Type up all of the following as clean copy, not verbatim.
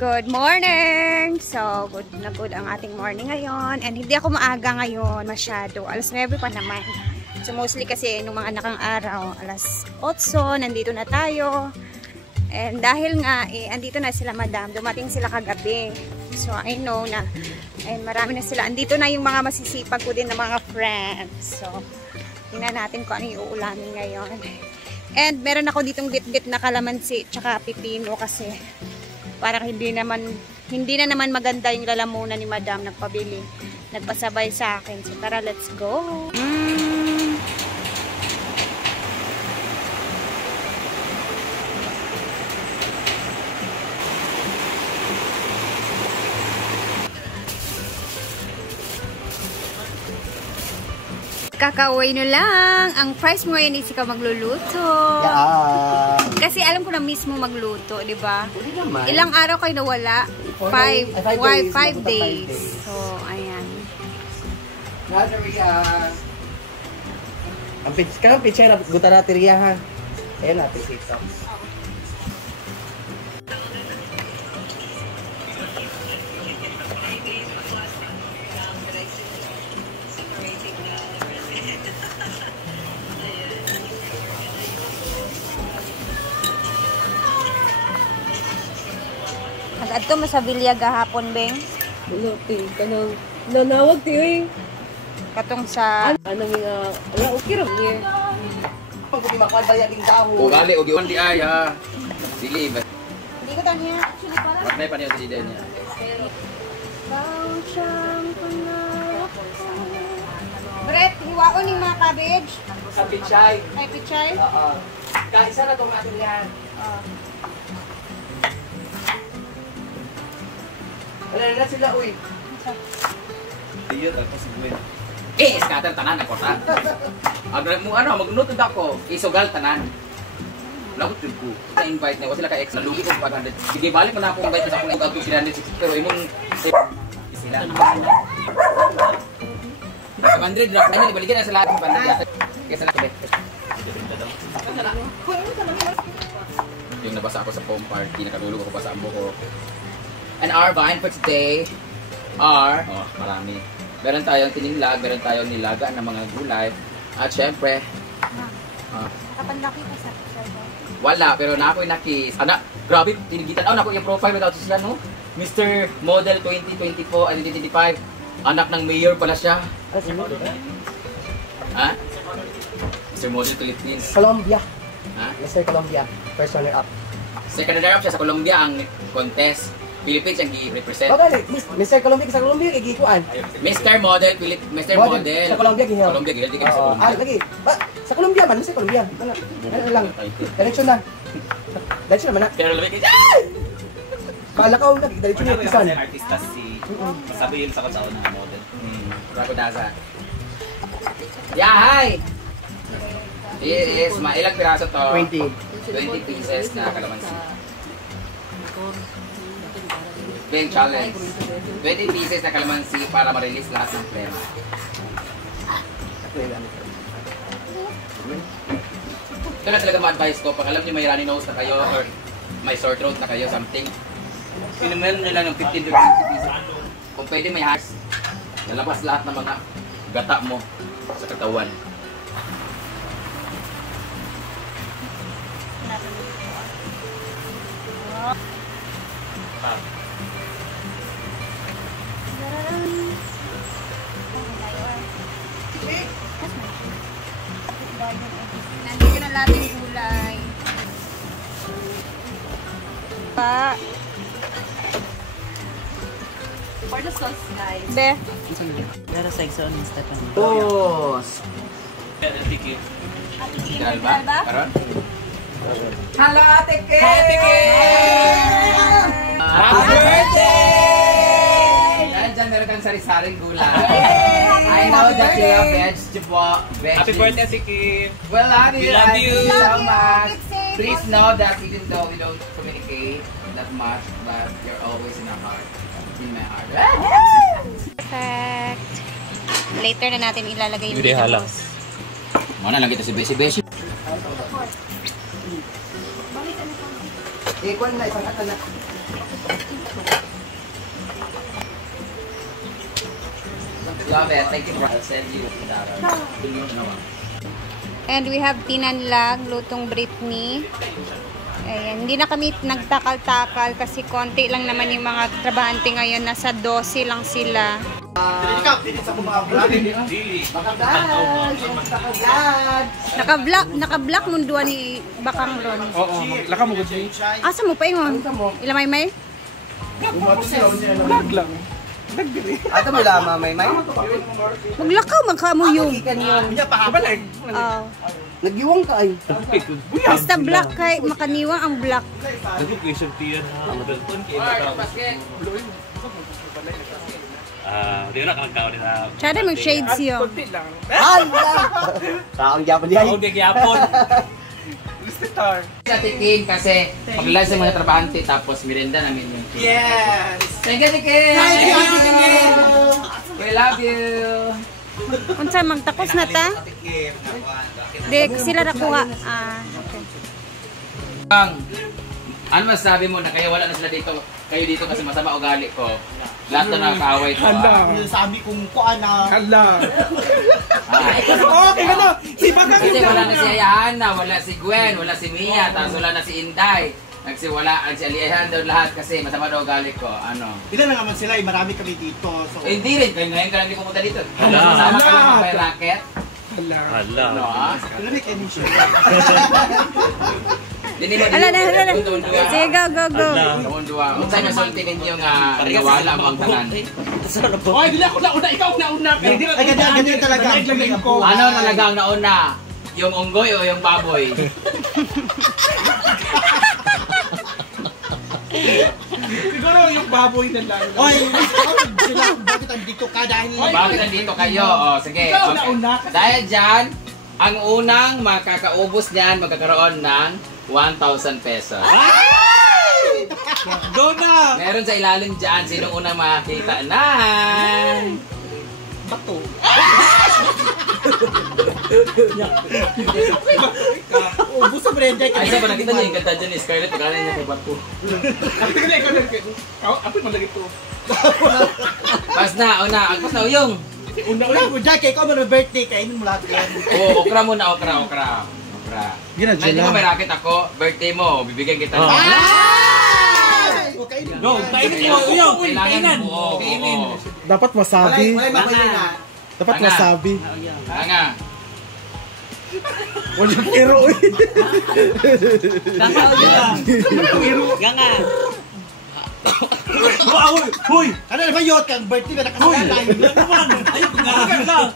Good morning! So, good na good ang ating morning ngayon. And hindi ako maaga ngayon masyado. Alas 9 pa naman. So, mostly kasi nung mga nakang araw, alas 8, nandito na tayo. And dahil nga, andito na sila madam. Dumating sila kagabi. So, I know na, and marami na sila. Andito na yung mga masisipag ko din na mga friends. So, tingnan natin kung ano yung uulamin ngayon. And meron ako ditong bit-bit na kalamansi tsaka pipino kasi parang hindi na naman maganda yung lalamunan ni madam nagpabili. Nagpasabay sa akin. So tara, let's go. Kakauwi nyo lang. Ang price mo ngayon is ikaw magluluto. Yeah. Kasi alam ko na mismo magluto, di ba? Ilang araw kayo nawala? 5 days. So, ayan. Ang picture na guta natin riya ha. Ayan natin ito. Nag-adto mo sa Villa gahapon, Beng? Wala, kanang nanawag tiyo Katong sa... Ano nga, wala, okay rin niya. Pag hindi makadaya din tao. Ugali, ugiwan di ay ha. Dili ba? Hindi ko tanya. Actually, pala. Matnay pa niya sa ide niya. Brett, hiwaon yung mga cabbage. Sa pichay. Ay, pichay. Oo. Kaisa na itong natin yan. Wala na sila, uy. Diyo, tapos gawin. Scatter tanan na kota. Agad mo magnutod ako. Isugal tanan. Lagot yun ko. Na-invite niya, wala sila ka-extra. Lugi ko 500. Sige, balik mo na ako invite sa akong invite ko 360. Pero imong... Sila. 500 drop. Ano, ibalikin na sa lahat ng 500. Kaya sa lahat. Yung nabasa ako sa foam party, nakatulog ako pa sa ambo ko. And our vine for today are, marami. Meron tayong tininglag, meron tayong nilaga ng mga gulay. At syempre, Kapanlaki ka sa wala, pero na ako'y nakis. Anak, grabe, tinigitan. Nako yung profile without sila, no? Mr. Model 2024 and 2025. Anak ng mayor pala siya. Ha? Mr. Model Philippines. Colombia. Ha? Mr. Colombia. First runner up. Second runner up siya sa Colombia ang contest. Philippines ang i-represent. Bakit? Mr. Colombia sa Colombia gigikuan. Mr. Model, Mr. Model. Sa Colombia gihel. Colombia gihel, di ka sa Colombia. Lagi. Sa Colombia man, Mr. Colombia. Ano lang. Diretso na. Diretso naman na. Pero labi kayo. Kalakaw na, diretso na pisan. Artista si sabi yun sa katao na model. Rakodasa. Yeah, hi! Yes, ilang piraso to? 20 pieces na kalamansi. Ben challenge. 20 pieces na kalamansi para ma-release lahat ng plema. Ito na talaga ma-advise ko. Pag alam niyo may runny nose na kayo or may sore throat na kayo, something, pinumeron nyo lang ng 15 to 20 pieces. Kung pwede may hacks, lalabas lahat ng mga gata mo sa katawan. Nandito na lahat yung gulay. For the sauce, guys. Be. Pero sa igsoon instead of Tos! Tiki. Tigal ba? Karon? Hello, Ate Kim! Happy Happy birthday! Dahil dyan meron kang sari-saring gulay. I know that you love veggies. Happy birthday, Tiki. Well, We love you. so much. Please know that even though we don't communicate that much, but you're always in our heart. In my heart. Perfect. Later na natin ilalagay yung Hindi halang. vegetables. Mana lang kita si Beshi. Ikuan na, isang kata na. Love it. Thank you for I'll send you Dara. And we have tinanlag, lutong Britney. Ayan, hindi na kami nagtakal-takal kasi konti lang naman yung mga trabahante ngayon. Nasa 12 lang sila. Naka-block mundua ni Bakang Ron. Oo, laka mo gud. Asa mo pa ingon? Ilamay may? Lag lang. Ato mo lama, may. Maglakaw, magkamuyong. Ikan yung Balik. Oh. nagyuwang ka ay. Basta black kay makaniwang ang black. Di na kang nila. Tsada mag shades yun. Konti lang. Taong Japan diyan. Ako di gyapon. Star. Sa tikim kasi paglalay sa mga trabahante tapos merienda namin yung cake. Yes. Thank you, Tikim! Thank you, Tikim! We love you! Unsa magtakos na ta? Di sila nakuha. Okay. Ano masabi mo na kaya wala na sila dito, kayo dito kasi masama ugali ko. Lahat na nakakaaway ko. Hala. Sabi kong kuan na. Hala. Ah. Okay ka na. Si Bakang Kasi yung wala na si Ayana, wala si Gwen, wala si Mia, tapos wala na si Inday. Nagsiwala, si Alihan daw lahat kasi masama daw ugali ko. Ano? Ilan na naman sila, marami kami dito. So, Hindi rin, kaya ngayon ka lang di pumunta dito. Hala. Masama ka lang may racket. Hala. Hala. Ano ah? ilan na kayo siya? Dini mo, Ala na. Sige, go. Kung saan nasulti ninyo nga nawala mo ang tanan. Oy, dili ako nauna. Ikaw nauna. Ay, ganyan talaga. Naiglagan ko. Ano nalagang nauna? Yung unggoy o yung baboy? Siguro yung baboy na lang. Oy, sila, bakit andito ka dahil? Bakit nandito kayo? O, sige. Ikaw Okay. nauna. Dahil dyan, ang unang makakaubos niyan, magkakaroon ng 1,000 pesos. Go na! Meron sa ilalim dyan, sinong unang makakita ng... Bato. Ubus sa Brenda. Ay, isa ba nakita niyo yung kanta dyan ni Scarlett? Pagkala niya kay Bato. Ang tingnan ikaw na. Apoy man lagi to. Pas na, una. Ang pas na, uyong. Una mo, Jack, ikaw mo na birthday, kainin mo lahat yan. Oo, okra muna, okra. Ginadya Hindi mo may racket ako, birthday mo, bibigyan kita ng... Go, kainin mo. Uyong, Kailangan buo. Kainin. Dapat wasabi. Walay mapayo na. Dapat Tanga. wasabi. Nga. Walang iro eh. Ganga. Hoy! Ano na ba yun? Kang birthday na nakasalalay. Ayun, nga lang.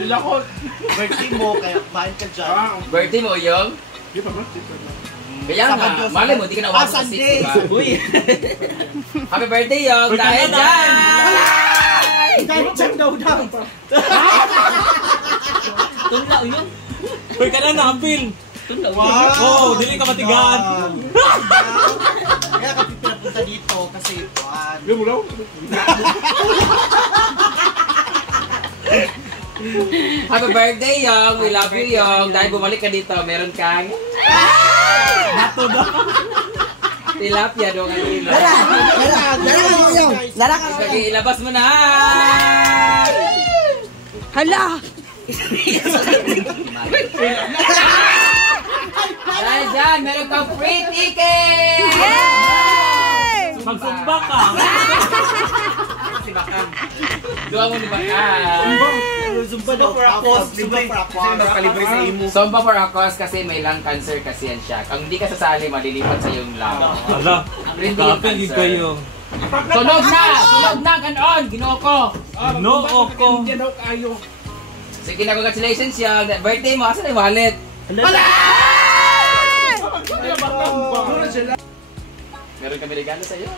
Dila ako. Birthday mo, kaya kumain ka dyan. Birthday mo, uyong? Di pa birthday pa. Kaya nga, Sabado, malay mo, di ka na umabot sa Sunday. 6, diba? Uy! Happy birthday, Yong! Dahil dyan! Dahil dyan daw. Tunla uyong. Uy, ka na na-appeal. Tunla uyong. Wow! Oo, dili ka matigaan. Kaya kami pinapunta dito kasi kuan. Yung mo daw. Happy birthday, Yong! We love you, Yong! Dahil bumalik ka dito, meron kang... Tilapia doon ang ilo. Sige, ilabas mo na! Hala! Dahil dyan, meron kang free ticket! Yay! Magsumba ka. Si Bakang. Doon mo ni Bakang. Zumba daw for ako. Zumba for ako. Nakalibre sa imo. Zumba for a cause kasi may lung cancer kasi yan siya. Kung hindi ka sasali, malilipat sa yung lung. Hala. Hindi yung Kapil cancer. kayo. Sunog na, ganon, ginoo ko. Ginoo ko. Hindi daw kayo. Sige na, congratulations yung birthday mo. Asan na yung wallet? Meron kami regalo sa'yo.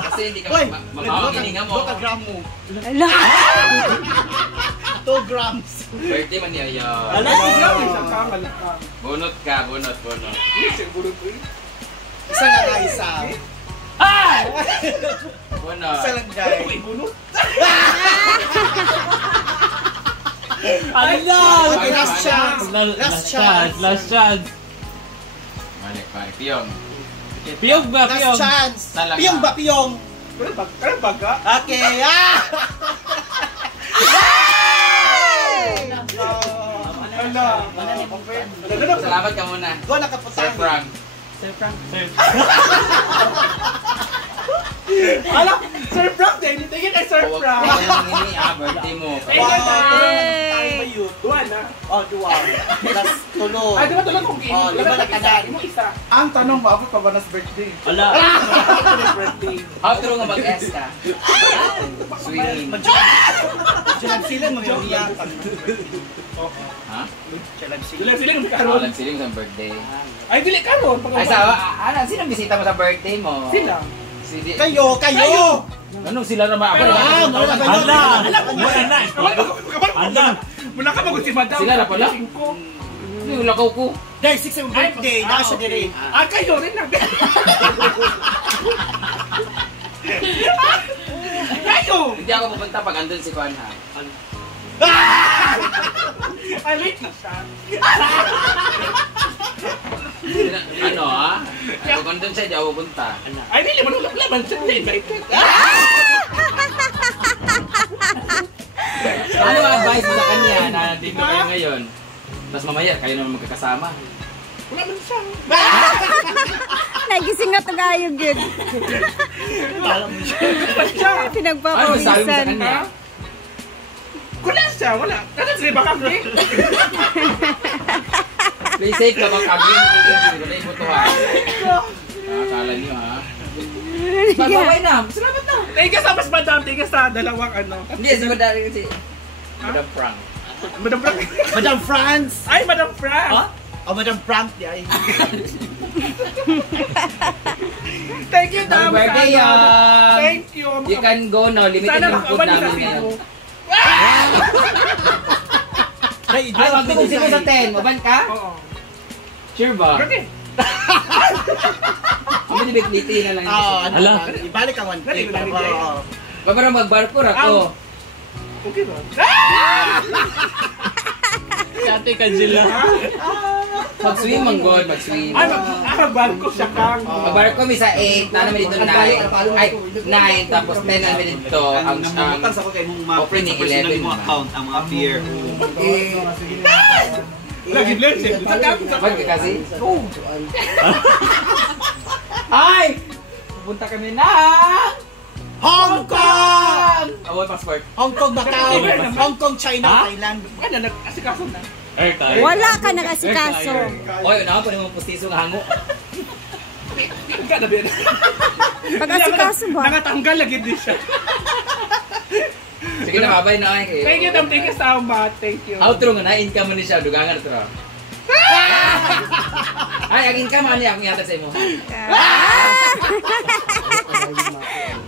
Kasi hindi ka mamawang hininga mo. 2 gram mo. Hala! 2 grams. Birthday man niya yun. Bunot ka, bunot. Isa na nga isa. Bunot. Isa lang guys. Ala! Okay, last chance. Last chance. Last chance. Balik. Piyong. Piyong ba, Last piyong? chance. Talaga. Piyong ba, piyong? Ano baga? Okay, ah! Salamat ka muna. Go na Sir kaputang. Frank. Ala, Sir Frank din. Tingin kay Sir Huwag Frank. mo nang birthday mo. Duwan na. Oh, duwa. Plus tulo. Ay, di ba tulad kong game? Oh, lima na kanan. Mo isa. Ang tanong, maabot pa ba nas birthday? Ala. Birthday. How true nga mag-S ka? Swinging. Diyan sila mo yung iyak. Ha? Dila sila ng karon. Walang siling sa birthday. Ay, dili karon. Ay, sa sino bisita mo sa birthday mo? Sila. Kayo! Anong sila naman? Ako Ah, naman. wala ka Ala. Wala na. Ala. Mula ka mag si Madam. Sila na pala? Hindi, wala ka ko. Dahil 6 yung birthday, naka siya din. Ah, kayo rin na. Kayo! Hindi ako pupunta pag andun si Juan ha. Ay, late na siya. Ano ha? Pag andun siya, di ako pupunta. Ay, dili man ulam laman siya. Invited. Ano ang advice mo sa kanya na dito kayo ngayon? Tapos mamaya, kayo naman magkakasama. Wala man siya. Nagising na tagayog yun. Ba't siya? Ano sabi mo sa Pinagpapawisan. kanya? Wala siya, wala. Kasi sige, baka kami. Play safe ka bang kagin? Wala yung butuhan. Akala niyo ha? Babaway na! Salamat na! Tiga sa mas Madam, tiga sa dalawang ano. Hindi, si Madari kasi. Madam Frank. Madam Frank. Madam Franz! Ay, Madam Frank. Ha? Oh, Madam Frank, di ay. Thank you, Dam. Happy birthday, Thank you. You can go now. Limited yung food namin ngayon. Ay, Ay, magtutusin mo sa 10. Maban ka? Oo. Sure ba? Okay. Kami ni Bekliti na lang. Oo, ano Ala. ba? Ibalik ang 1 Dali, dali, dali. Pag parang mag-barcour ako. Okay ba? Ate ka sila. Mag-swim, manggod, mag-swim. Ay, magbarko siya kang. Mag-barcour kami sa 8. Na namin dito 9. Ay, 9. Tapos 10 namin dito. Ang Sa ko kay mong opening 11 mo na. account ang mga beer. Lagi blessing. Kapag ka kasi? Ay! Pupunta kami na! Hong Kong! Awal passport. Hong Kong, Macau, Hong Kong, China, Ha? Thailand. Ano, nag-asikaso na. Air tayo. Wala ka nakasikaso. Oy, una pa naman pustiso nga hango. Hindi ka na ba yan? Pag-asikaso ba? Nakatanggal lagi din siya. Sige na, babay na ay. Thank you, Dam. Thank you so much. Thank you. Outro nga na, income mo ni siya, dugangan ito ra. Ay, ang income ano niya, akong ihatag sa imo.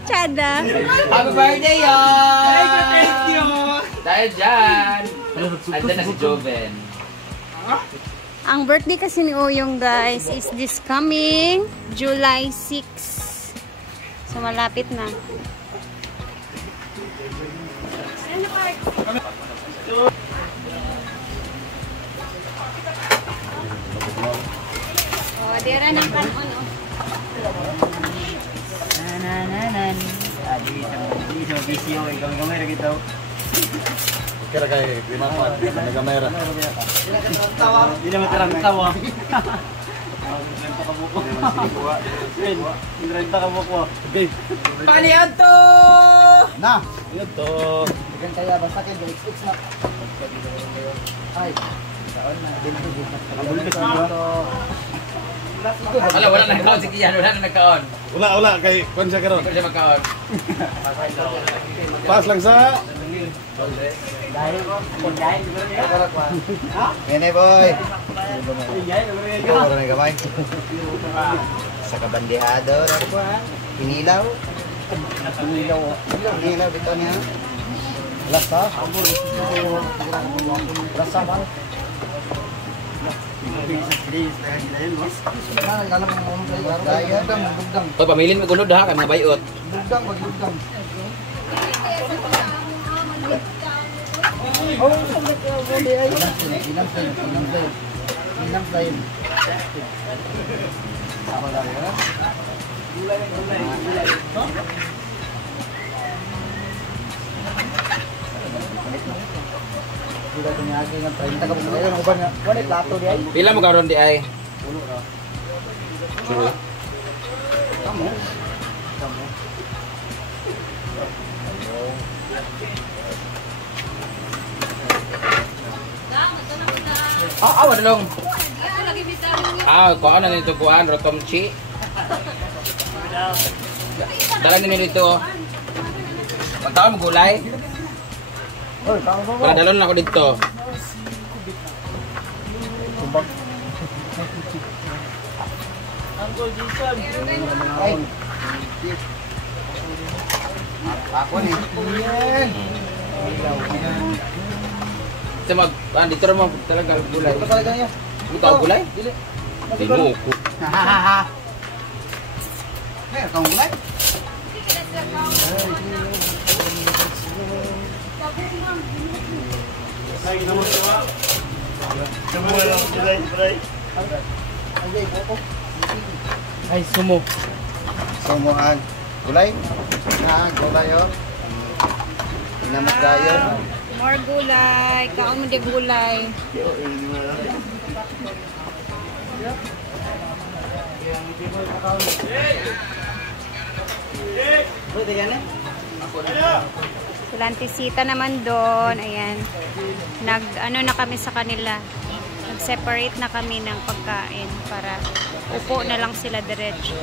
Chada. Happy birthday, y'all! Thank you. Dahil dyan, andyan na si Joven. Ang birthday kasi ni Oyong guys is this coming July 6. So malapit na. Oh, dira ng kanon. Nanananan. Kira kay Binapan, nagamera. Hindi naman tarang tawa. Okay. Palihan to! Na! Ito to. Wala na nagkaon si Kian, wala na nagkaon. Wala, kay kwan siya karon. Hindi ko siya magkaon. Pas lang sa... Ngene boy. Ikaw na gamay. Sa kabandehado na ko ha. Pinilaw. Pinilaw dito niya. Lasa. Lasa ba? Daya dang dugdang. O, pamilin mo gunod ha, kay mga bayot. Dugdang magdugdang. Inang tayo. Sama lang yan. Gula ito niya aking ang 30 ka mga ngayon. Uban nga. Wala plato di ay. Pila mo karon di ay? Sure. Kamu. Kamu. Wala lang. Kuha na nito kuhaan, rotomchi. Dala nyo dito. Pagkaon mo gulay. Oy, kamu mo. Para dalon na ako dito. Ay. Ako ni. Yan. Kasi dito naman talaga gulay. Ano talaga niya? Ito ang gulay? Dili. Tinuko. Hahaha. Meron kang gulay? Ay, sumo. Sumuan. Gulay? Gulay yun. Inamat kayo. More gulay. Kaon mo di gulay. Sila Antisita naman doon. Ayan. Ano na kami sa kanila. Nag-separate na kami ng pagkain para upo na lang sila diretso.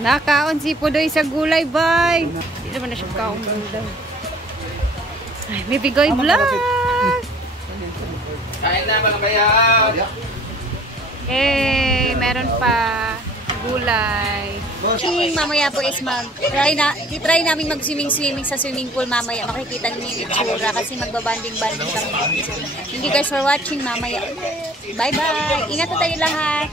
Nakaon si Pudoy sa gulay, bye! Hindi naman na siya kaong gulay. Ay, may bigoy vlog! Kain na mga bayan! Eh, meron pa gulay. Mamaya po is try namin mag-swimming sa swimming pool mamaya. Makikita niyo yung itsura kasi magbabanding-banding kami. Thank you guys for watching mamaya. Bye-bye! Ingat na tayo lahat!